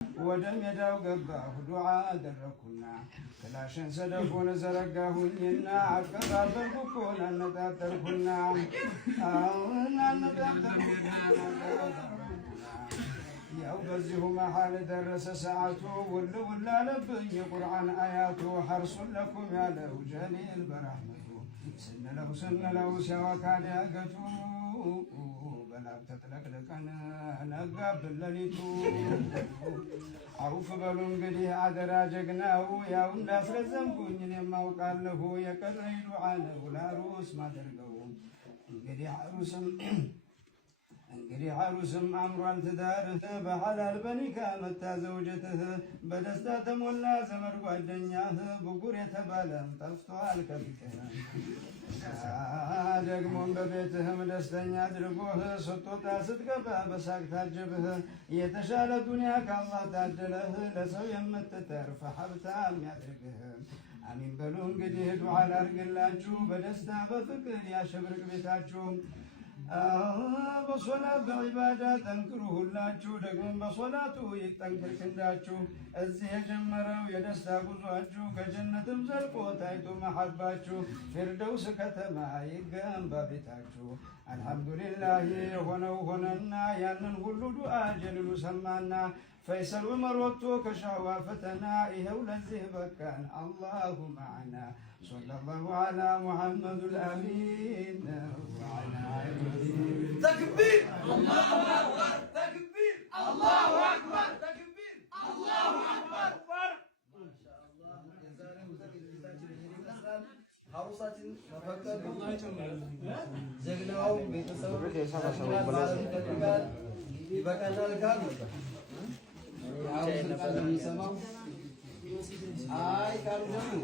ودم يداو قباه دعاء دركنا كلاشن سدفون زرقاهن عقبا بربكون النتاتركنا ያው በዚሁ መሃል ደረሰ ሰዓቱ ውል ውል አለብኝ የቁርአን አያቱ ሐርሱን ለኩም ያለው ጀሊል በረሕመቱ ስንለው ሲያወካ ዳገቱ በላብ ተጥለቅልቀን ነጋብን ሌሊቱ አውፍ በሉ እንግዲህ አደራ ጀግናው ያው እንዳስረዘምኩኝ እኔም አውቃለሁ የቀረኝ ዱዓ ነው ለአሩስ ማደርገው እንግዲህ አሩስም አምሯል ትዳርህ በሐላል በኒካ መታ ዘውጀትህ በደስታ ተሞላ ዘመድ ጓደኛህ ብጉር የተባለም ጠፍቷል ከፊትህ ደግሞም በቤትህም ደስተኛ አድርጎህ ስትወጣ ስትገባ በሳቅ ታጀብህ የተሻለ ዱንያ ከአላህ ታደለህ ለሰው የምትተርፍ ሀብታም ያድርግህ አሚን በሉ እንግዲህ ዱዓ ላድርግላችሁ በደስታ በፍቅር ያሸብርቅ ቤታችሁ በሶላት በዒባዳ ጠንክሩ ሁላችሁ ደግሞም በሶላቱ ይጠንክር ክንዳችሁ እዚህ የጀመረው የደስታ ጉዟችሁ ከጀነትም ዘልቆ ታይቶ መሐባችሁ ፊርደውስ ከተማ ይገንባ ቤታችሁ አልሐምዱሊላህ የሆነው ሆነና ያንን ሁሉ ዱዓ ጀሊሉ ሰማና ፈይሰል ዑመር ወጥቶ ከሻዋ ፈተና ይኸው ለዚህ በቃን አላሁ መዓና ሰለላሁ ዐላ ሙሐመዱል አሚን ወዐላ ተክቢር አላሁ አክበር ተክቢር አላሁ አክበር ተክቢር አላሁ አክበር ማሻአላህ የዛሬው ዝግጅታችን ይመስላል ሐሩሳችን ተፈቀዱ ጀግናው ቤተሰብ ይበቃናል ካሉ የሚሰማው አይ ካሉ ደግሞ